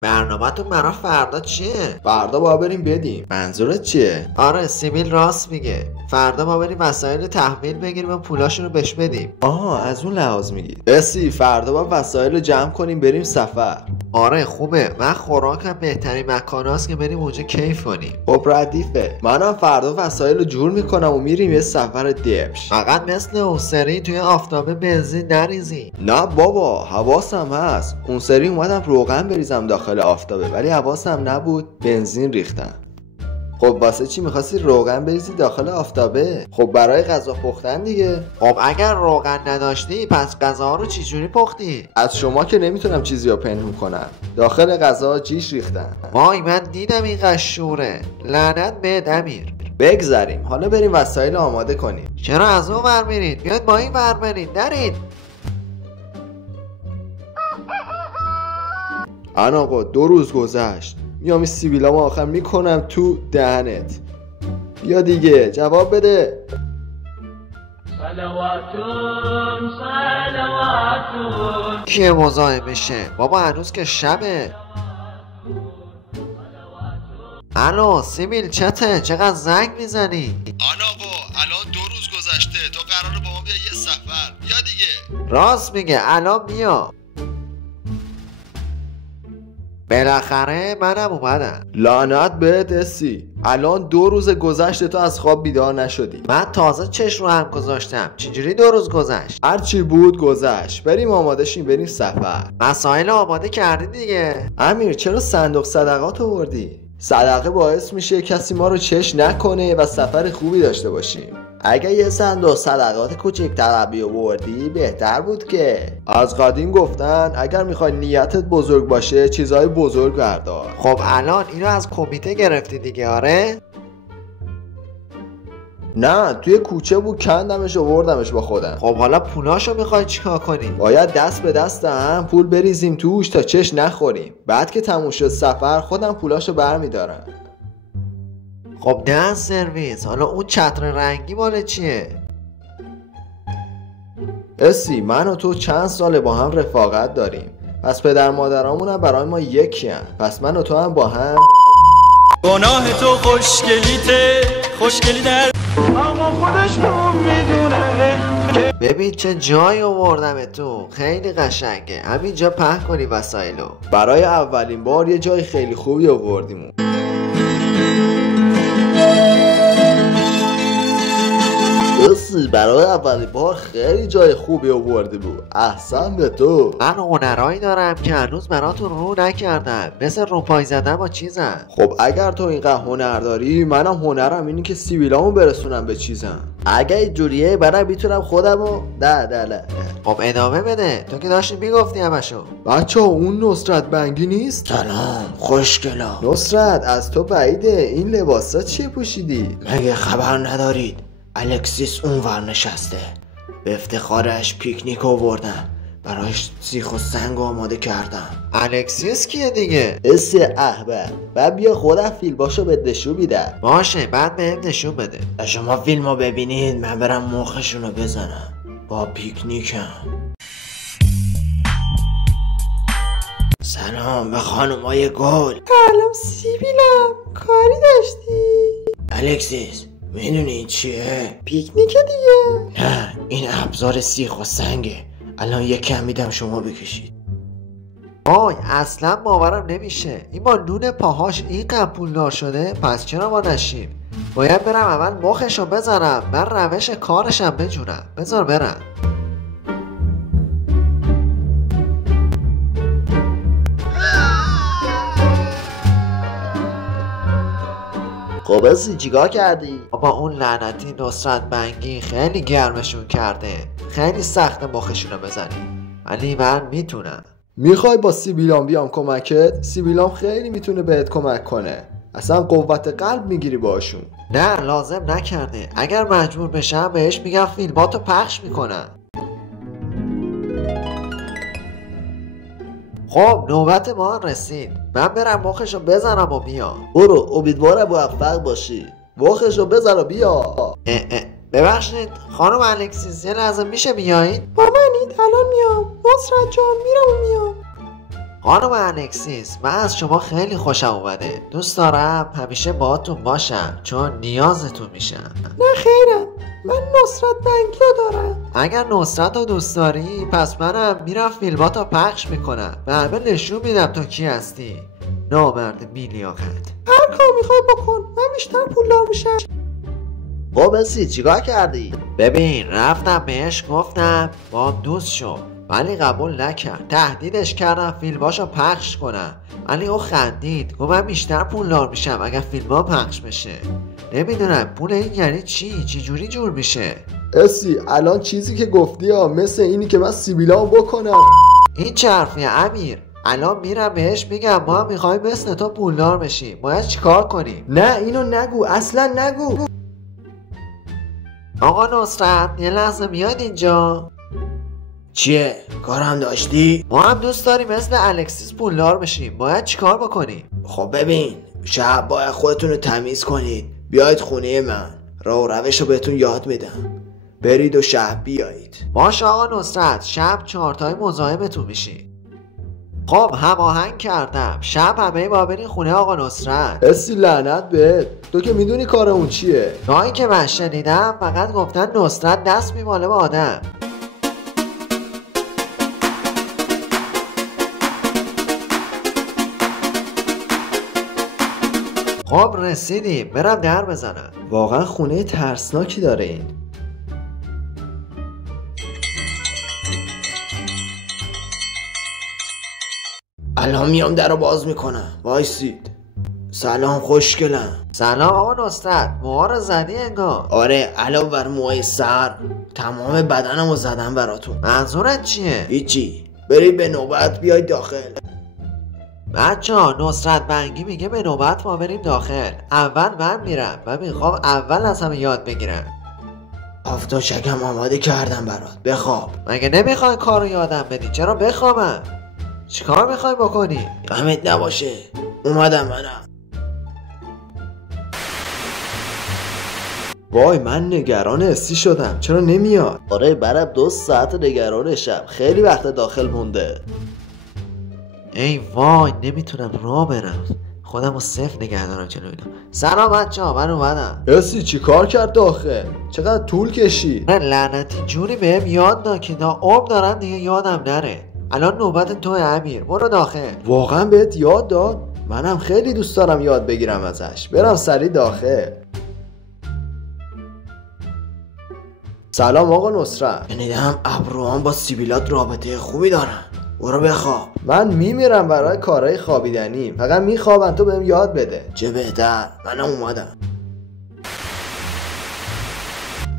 برنامه‌تون برای فردا چیه؟ فردا باید بریم بدیم. منظورت چیه؟ آره سیبیل راست میگه. فردا ما بریم وسایل تحویل بگیریم و پولاشون رو بهش بدیم. آها از اون لحاظ میگی. اسی فردا باید وسایل رو جمع کنیم بریم سفر. آره خوبه. من خوراکم بهترین مکاناست که بریم اونجا کیف کنیم. خب ردیفه. منم فردا وسایل رو جور میکنم و میریم یه سفر دبش. فقط مثل اون سری توی آفتابه بنزین نریزی. نه بابا حواسم هست. اون سری اومدم روغن بریزم داخل آفتابه ولی حواسم نبود بنزین ریختم. خب واسه چی میخواستی روغن بریزی داخل آفتابه؟ خب برای غذا پختن دیگه. خب اگر روغن نداشتی پس غذاها رو چجوری پختی؟ از شما که نمیتونم چیزی رو پنهون کنم. داخل غذا جیش ریختن. وای من دیدم این قشوره. لعنت بهت امیر. بگذریم حالا بریم وسایل آماده کنیم. چرا از اون ور میرید؟ بیاید با این ور برید. نرید. آن آقا 2 روز گذشت. میام این سیبیلامو آخر میکنم تو دهنت. بیا دیگه جواب بده. صلواتون کیه مزاحمشه؟ بابا هنوز که شبه. الو سیبیل چته؟ چقدر زنگ میزنی؟ آن آقا الان 2 روز گذشته. تو قراره با ما بیا یه سفر. بیا دیگه. راست میگه الان بیا. بالاخره منم اومدم. لعنت بهت اسی. الان 2 روز گذشته تو از خواب بیدار نشدی. من تازه چشم رو هم گذاشتم. چجوری 2 روز گذشت؟ هرچی بود گذشت. بریم آماده شیم بریم سفر. مسائل آماده کردی دیگه. امیر چرا صندوق صدقات آوردی؟ صدقه باعث میشه کسی ما رو چش نکنه و سفر خوبی داشته باشیم. اگه یه صندوق صدقات کوچیک‌تر بیاوردی بهتر بود که. از قدیم گفتن اگر میخوای نیتت بزرگ باشه چیزهای بزرگ بردار. خب الان اینو از کمیته گرفتی دیگه آره؟ نه توی کوچه بود کندمش و آوردمش با خودم. خب حالا پولاشو میخوای چیکار کنی؟ باید دست به دست هم پول بریزیم توش تا چش نخوریم. بعد که تموم شد سفر خودم پولاشو برمیدارم. خب نه سرویس. حالا اون چتر رنگی مال چیه؟ اسی من و تو چند ساله با هم رفاقت داریم. پس پدر مادرامون هم برای ما یکی هم. پس من و تو هم با هم. گناه تو خوشگلیته خوشگلی در اما خودش رو میدونه. ببین چه جایی آوردم تو. خیلی قشنگه. همینجا پهن کنی وسایلو. برای اولین بار یه جای خیلی خوبی آوردیم. برای اولین بار خیلی جای خوبی آوردی بود. احسن به تو. من هنرهایی دارم که هنوز براتون رو نکردم. مثل روپای زدن با چیزم. خب اگر تو اینقدر هنر داری منم هنرم اینی که سیبیلامو برسونم به چیزم. اگه اینجوریه برای میتونم خودمو نه. خب ادامه بده. تو که داشتی میگفتی همشو. بچه اون نصرت بنگی نیست؟ سلام خوشگلا. نصرت از تو بعیده. این لباسا چیه پوشیدی؟ مگه خبر ندارید الکسیس اونور نشسته. به افتخارش پیکنیک آوردم. براش سیخ و سنگ آماده کردم. الکسیس کیه دیگه؟ احبه. بعد بیا خودم فیلماشو بهت نشون میدم. باشه بعد بهم نشون بده. شما فیلمو ببینید من برم مخشونو بزنم با پیکنیکم. سلام به خانومای گل. سلام سیبیلم. کاری داشتی؟ الکسیس میدونی این چیه؟ پیکنیک دیگه. نه این ابزار سیخ و سنگه. الان یکم میدم شما بکشید. وای اصلا باورم نمیشه. این با نون پاهاش این پولدار شده. پس چرا ما نشیم؟ باید برم اول مخشو بزنم. من روش کارشم بجونم. بذار برم. خب ازی چیکار کردی؟ بابا اون لعنتی نصرت بنگی خیلی گرمشون کرده. خیلی سخت مخشونو بزنی. ولی من میتونم. میخوای با سیبیلام بیام کمکت؟ سیبیلام خیلی میتونه بهت کمک کنه. اصلا قوت قلب میگیری باشون. نه لازم نکرده. اگر مجبور بشم بهش میگم فیلماتو پخش میکنم. خب نوبت ما رسید. من برم مخشو بزنم و بیام. برو امیدوارم موفق باشی. مخشو بزن و بیا. ببخشید خانم الکسیس یه لحظه میشه بیایید؟ با منید الان میام. نصرت جان میرم و میام. خانم الکسیس، من از شما خیلی خوشم اومده. دوست دارم همیشه باهاتون باشم چون نیازتون میشم. نه خیرم، من نصرت بنگی رو دارم. اگر نصرت رو دوست داری پس منم میرم فیلماتو پخش میکنم و همه نشون میدم تو کی هستی. نامرد بی‌لیاقت. هر کار میخوای بکن، من بیشتر پولدار میشم. خب اسی چیکار کردی؟ ببین رفتم بهش گفتم با دوست شو، ولی قبول نکرد. تهدیدش کردم فیلماشو پخش کنم، ولی او خندید. گفت من بیشتر پولدار میشم اگر فیلمها پخش بشه. نمیدونم پول این یعنی چی؟ چی جوری جور میشه؟ اسی الان چیزی که گفتی مثل اینی که من سیبیلامو بکنم. این چه حرفیه امیر؟ الان میرم بهش میگم ما هم میخوایم مثل تو پولدار بشیم، باید چیکار کنیم؟ نه اینو نگو، اصلا نگو. آقا نصرت یه لحظه میاد اینجا. چیه؟ کارم داشتی؟ ما هم دوست داریم مثل الکسیس پولدار بشیم، باید چیکار بکنیم؟ خب ببین، شب باید خودتون رو تمیز کنید، بیاید خونه من، راه و روش رو بهتون یاد میدم، برید و شب بیایید. باشه آقا نصرت، شب 4 تای مزاحمتون میشی. خب هماهنگ کردم، شب همه با برین خونه آقا نصرت. اسی لعنت بهت، تو که میدونی کار اون چیه. جایی که من شنیدم فقط گفتن نصرت دست میماله به آدم. خب رسیدیم، برم در بزنم. واقعا خونه ترسناکی داره این. الان میام در رو باز میکنم، وایسید. سلام خوشگلم. سلام آقا نصرت، موها رو زدی انگار. آره علاوه بر موهای سر تمام بدنمو زدم براتون. منظورت چیه؟ هیچی، برید به نوبت بیاید داخل. بچه‌ها نصرت بنگی میگه به نوبت ما بریم داخل. اول من میرم و میخوام اول از همه یاد بگیرم. هفتا شکم آماده کردم برات، بخواب. مگه نمیخوای کارو یادم بدی؟ چرا بخوابم؟ چیکار میخوای بکنی؟ غمت نباشه، اومدم منم. وای من نگران اسی شدم، چرا نمیاد؟ آره برم 2 ساعت نگرانشم، خیلی وقت داخل مونده. ای وای نمیتونم راه برم، خودم رو صفر نگه دارم جلو اینا. سلام بچه‌ها من اومدم. اسی چی کار کرد داخل؟ چقدر طول کشید؟ نه لعنتی جوری بهم یاد داد که عمر دارم دیگه یادم نره. الان نوبت تو امیر، برو داخل. واقعا بهت یاد داد؟ منم خیلی دوست دارم یاد بگیرم ازش. برم سریع داخل. سلام آقا نصرت. شنیدم ابروان با سیبیلات رابطه خوبی دارن، برو بخواب. من میمیرم برای کارهای خوابیدنی، فقط میخوابم تو بهم یاد بده. چه بهتر، منم اومدم.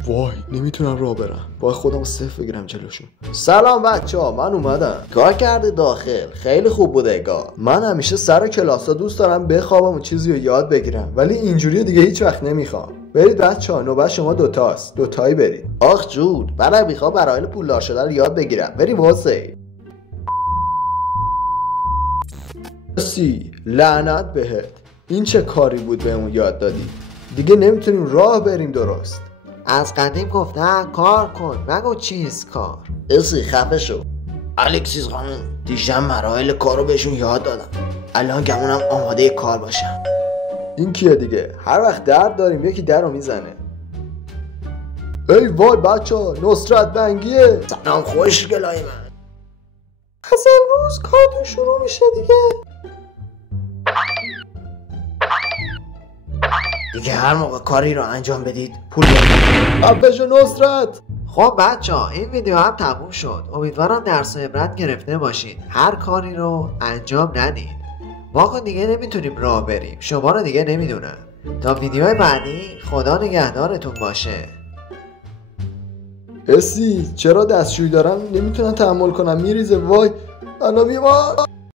وای نمیتونم راه برم، باید خودم صفر بگیرم جلوشون. سلام بچه‌ها من اومدم. کار کرده داخل؟ خیلی خوب بود اگه. من همیشه سر کلاسا دوست دارم بخوابم و چیزی رو یاد بگیرم، ولی اینجوری دیگه هیچ وقت نمیخوام. برید بچه‌ها، نوبت شما دوتاست، دوتایی برید. آخ جود، منم میخوام برای پولدار شدن رو یاد بگیرم. بری واسه سی لعنت بهت، این چه کاری بود بهمون یاد دادی؟ دیگه نمیتونیم راه بریم درست. از قدیم گفتن کار کن، مگو چیز کار. اسی خفه شو. الکسیس خانم دیشب مراحل کارو بهشون یاد دادم، الان گمونم آماده کار باشم. این کیه دیگه؟ هر وقت درد داریم یکی در رو میزنه. ای وای بچه ها، نصرت بنگیه. سلام خوشگلای من. از امروز کارتون شروع میشه دیگه هر موقع کاری رو انجام بدید پول بدید. عبشو نصرت. خب بچه‌ها این ویدیو هم تموم شد. امیدوارم درس و عبرت گرفته باشید. هر کاری رو انجام ندید. واقعا دیگه نمیتونیم راه بریم، شما رو دیگه نمیدونم. تا ویدیو بعدی خدا نگهدارتون باشه. اسی چرا دستشویی دارم نمیتونم تحمل کنم، میریزه. وای الان میام.